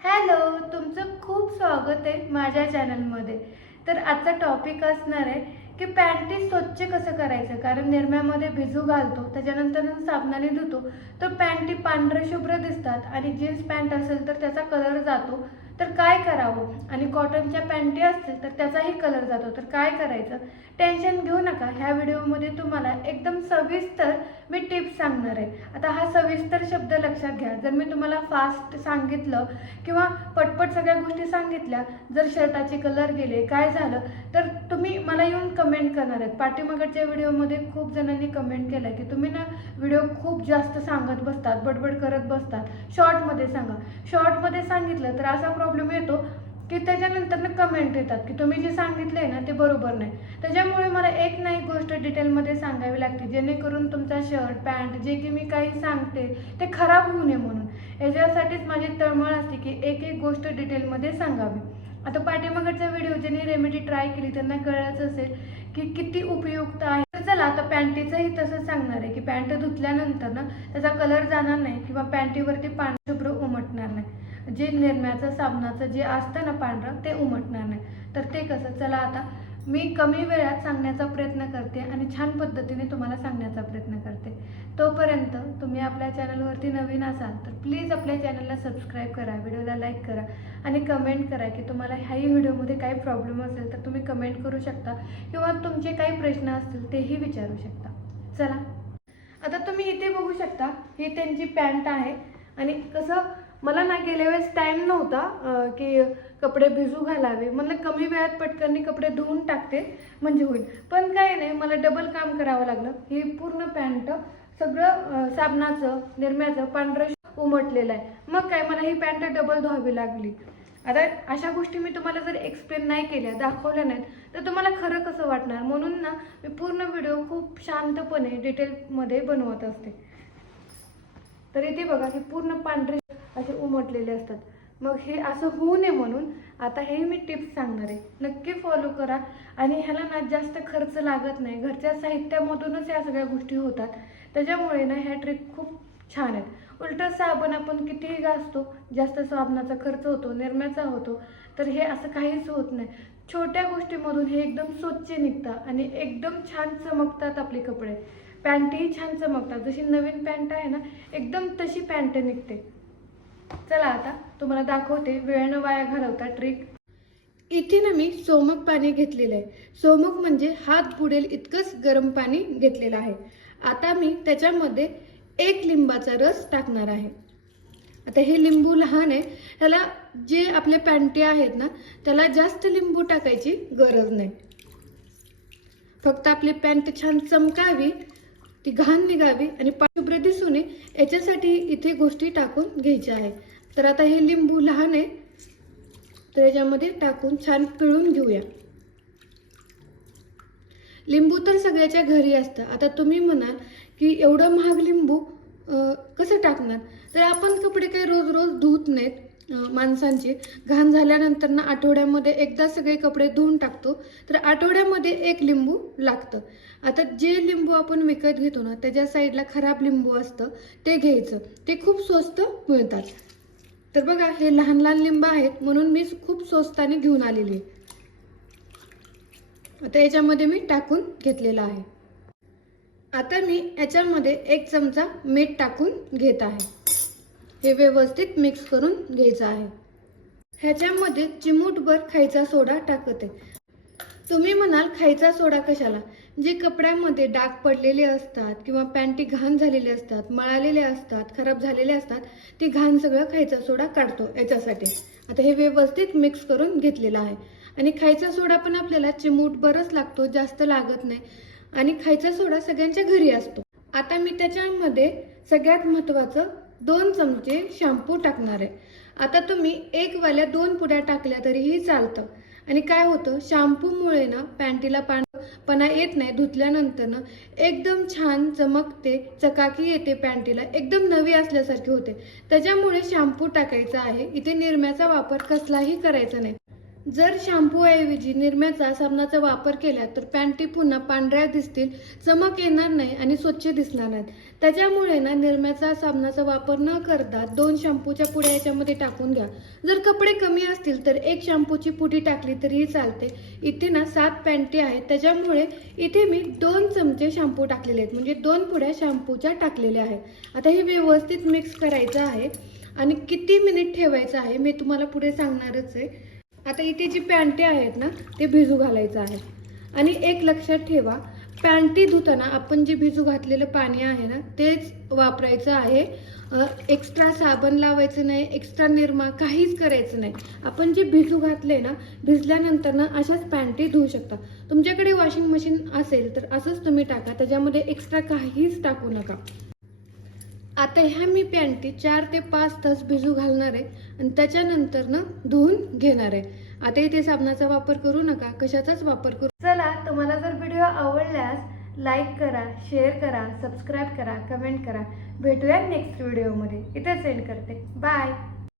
Hello तुमचं खूप स्वागत आहे माझ्या चॅनलमध्ये. तर आजचा टॉपिक असणार आहे की पॅन्टी स्वच्छ कसं करायचं? कारण निरम्यामध्ये भिजू घालतो त्याच्यानंतर साबणाने धुतो तर पॅन्टी पांढरे शुभ्र दिसतात आणि जीन्स पॅन्ट असेल तर त्याचा कलर जातो तर काय करावं? आणि कॉटनच्या पॅन्टी असतील तर त्याचाही कलर जातो तर काय करायचं? टेन्शन घेऊ नका. ह्या व्हिडिओमध्ये तुम्हाला एकदम सविस्तर मी टिप्स सांगणार आहे. आता हा सविस्तर शब्द लक्षात घ्या. जर मी तुम्हाला फास्ट सांगितलं किंवा पटपट सगळ्या गोष्टी सांगितल्या जर शर्टाचे कलर गेले काय झालं तर तुम्ही मला येऊन कमेंट करणार आहेत. पाठीमागच्या व्हिडिओमध्ये खूप जणांनी कमेंट केलं की तुम्ही ना व्हिडिओ खूप जास्त सांगत बसतात बडबड करत बसतात. शॉर्टमध्ये सांगा. शॉर्टमध्ये सांगितलं तर असा प्रॉब्लेम येतो. की त्याच्यानंतर ना कमेंट येतात की तुम्ही जे सांगितलंय ना ते बरोबर नाही. त्याच्यामुळे मला एक ना एक गोष्ट डिटेलमध्ये सांगावी लागते जेणेकरून तुमचा शर्ट पॅन्ट जे की मी काही सांगते ते खराब होऊ नये म्हणून. याच्यासाठीच माझी तळमळ असते की एक एक गोष्ट डिटेलमध्ये सांगावी. आता पाठीमागचा व्हिडिओ ज्यांनी रेमेडी ट्राय केली त्यांना कळलंच असेल की किती उपयुक्त आहे. तर चला आता पॅन्टीचंही तसंच सांगणार आहे की पॅन्ट धुतल्यानंतर ना त्याचा कलर जाणार नाही किंवा पॅन्टीवरती पाणी शुभ्र उमटणार नाही. जे निरम्याचं साबणाचं जे असतं ना पांढरं ते उमटणार नाही. तर ते कसं? चला आता मी कमी वेळात सांगण्याचा प्रयत्न करते आणि छान पद्धतीने तुम्हाला सांगण्याचा प्रयत्न करते. तोपर्यंत तुम्ही आपल्या चॅनलवरती नवीन असाल तर प्लीज आपल्या चॅनलला सबस्क्राईब करा व्हिडिओला लाईक करा आणि कमेंट करा की तुम्हाला ह्याही व्हिडिओमध्ये काही प्रॉब्लेम असेल तर तुम्ही कमेंट करू शकता किंवा तुमचे काही प्रश्न असतील तेही विचारू शकता. चला. आता तुम्ही इथे बघू शकता ही त्यांची पॅन्ट आहे आणि कसं मला ना गेल्या वेळेस टाईम नव्हता की कपडे भिजू घालावे. म्हणलं कमी वेळात पटकन कपडे धुवून टाकते म्हणजे होईल. पण काय नाही मला डबल काम करावं लागलं. ही पूर्ण पॅन्ट सगळं साबणाचं निरम्याचं पांढरं उमटलेलं आहे. मग काय मला ही पॅन्ट डबल धुवावी लागली. आता अशा गोष्टी मी तुम्हाला जर एक्सप्लेन नाही केल्या दाखवल्या नाहीत तर तुम्हाला खरं कसं वाटणार? म्हणून ना मी पूर्ण व्हिडिओ खूप शांतपणे डिटेलमध्ये बनवत असते. तर इथे बघा हे पूर्ण पांढरे असे उमटलेले असतात. मग हे असं होऊ नये म्हणून आता हे मी टिप्स सांगणार आहे. नक्की फॉलो करा आणि ह्याला ना जास्त खर्च लागत नाही. घरच्या साहित्यामधूनच या सगळ्या गोष्टी होतात. त्याच्यामुळे ना ह्या ट्रिक खूप छान आहेत. उलटं साबण आपण कितीही घासतो जास्त साबणाचा खर्च होतो निरम्याचा होतो तर हे असं काहीच होत नाही. छोट्या गोष्टीमधून हे एकदम स्वच्छ निघतात आणि एकदम छान चमकतात आपले कपडे. पॅन्टही छान चमकतात. जशी नवीन पॅन्ट आहे ना एकदम तशी पॅन्ट निघते. चला आता तुम्हाला दाखवते वेळ न वाया घालवता ट्रिक इथे ना मी सोमक पाणी घेतलेलं आहे. सोमक म्हणजे हात बुडेल इतकंच गरम पाणी घेतलेलं आहे. आता मी त्याच्यामध्ये एक लिंबाचा रस टाकणार आहे. आता हे लिंबू लहान आहे. ह्याला जे आपले पॅन्टी आहेत ना त्याला जास्त लिंबू टाकायची गरज नाही. फक्त आपली पॅन्ट छान चमकावी ती घाण निघावी आणि शुभ्र दिसू नये याच्यासाठी इथे गोष्टी टाकून घ्यायच्या आहे तर आता हे लिंबू लहान आहे. तर याच्यामध्ये टाकून छान पिळून घेऊया. लिंबू तर सगळ्याच्या घरी असतं. आता तुम्ही म्हणाल की एवढं महाग लिंबू कसं टाकणार? तर आपण कपडे काही रोज रोज धुत नाहीत. माणसांचे. घाण झाल्यानंतर ना आठवड्यामध्ये एकदा सगळे कपडे धुवून टाकतो. तर आठवड्यामध्ये एक लिंबू लागतं. आता जे लिंबू आपण विकत घेतो ना त्याच्या साईडला खराब लिंबू असतं ते घ्यायचं. ते खूप स्वस्त मिळतात. तर बघा हे लहान लहान लिंब आहेत म्हणून मी खूप स्वस्ताने घेऊन आलेली आहे. आता याच्यामध्ये मी टाकून घेतलेलं आहे. आता मी याच्यामध्ये एक चमचा मीठ टाकून घेत आहे. हे व्यवस्थित मिक्स करून घ्यायचं आहे. ह्याच्यामध्ये चिमूटभर खायचा सोडा टाकत. आहे तुम्ही म्हणाल खायचा सोडा कशाला? जे कपड्यांमध्ये डाग पडलेले असतात किंवा पॅन्टी घाण झालेले असतात मळालेले असतात खराब झालेले असतात ते घाण सगळं खायचा सोडा काढतो याच्यासाठी. आता हे व्यवस्थित मिक्स करून घेतलेलं आहे. आणि खायचा सोडा पण आपल्याला चिमूट लागतो जास्त लागत नाही. आणि खायचा सोडा सगळ्यांच्या घरी असतो. आता मी त्याच्यामध्ये सगळ्यात महत्त्वाचं दोन चमचे शॅम्पू टाकणार आहे. आता तुम्ही एक वाल्या दोन पुड्या टाकल्या तरीही चालतं. आणि काय होतं शॅम्पूमुळे ना पॅन्टीला पांढरपणा येत नाही. धुतल्यानंतर ना एकदम छान चमकते चकाकी येते पॅन्टीला. एकदम नवी असल्यासारखी होते. त्याच्यामुळे शॅम्पू टाकायचा आहे. इथे निरम्याचा वापर कसलाही करायचा नाही. जर शॅम्पूऐवजी निरम्याचा साबणाचा वापर केला तर पॅन्टी पुन्हा पांढऱ्या दिसतील चमक येणार नाही आणि स्वच्छ दिसणार नाहीत. त्याच्यामुळे ना निरम्याचा साबणाचा वापर न करता दोन शॅम्पूच्या पुड्या याच्यामध्ये टाकून घ्या. जर कपडे कमी असतील तर एक शॅम्पूची पुडी टाकली तरीही चालते. इथे ना सात पॅन्टी आहेत. त्याच्यामुळे इथे मी दोन चमचे शॅम्पू टाकलेले आहेत. म्हणजे दोन पुड्या शॅम्पूच्या टाकलेल्या आहेत. आता हे व्यवस्थित मिक्स करायचं आहे. आणि किती मिनिट ठेवायचं आहे मी तुम्हाला पुढे सांगणारच आहे. आता इथे जी पॅन्टी आहेत ना ते भिजू घालायचं आहे. आणि एक लक्षात ठेवा पॅन्टी धुताना आपण जे भिजू घातलेलं पाणी आहे ना तेच वापरायचं आहे. एक्स्ट्रा साबण लावायचं नाही एक्स्ट्रा निरमा काहीच करायचं नाही. आपण जे भिजू घातले ना भिजल्यानंतर ना अशाच पॅन्टी धुवू शकता. तुमच्याकडे वॉशिंग मशीन असेल तर असंच तुम्ही टाका त्याच्यामध्ये एक्स्ट्रा काहीच टाकू नका. आता ह्या मी पॅन्टी चार ते पाच तास भिजू घालणार आहे आणि त्याच्यानंतर ना धुवून घेणार आहे. आता इथे साबणाचा वापर करू नका कशाचाच वापर करू चला तुम्हाला जर व्हिडिओ आवडल्यास लाईक करा शेअर करा सबस्क्राईब करा कमेंट करा. भेटूया नेक्स्ट व्हिडिओमध्ये इथे सेंड करते. बाय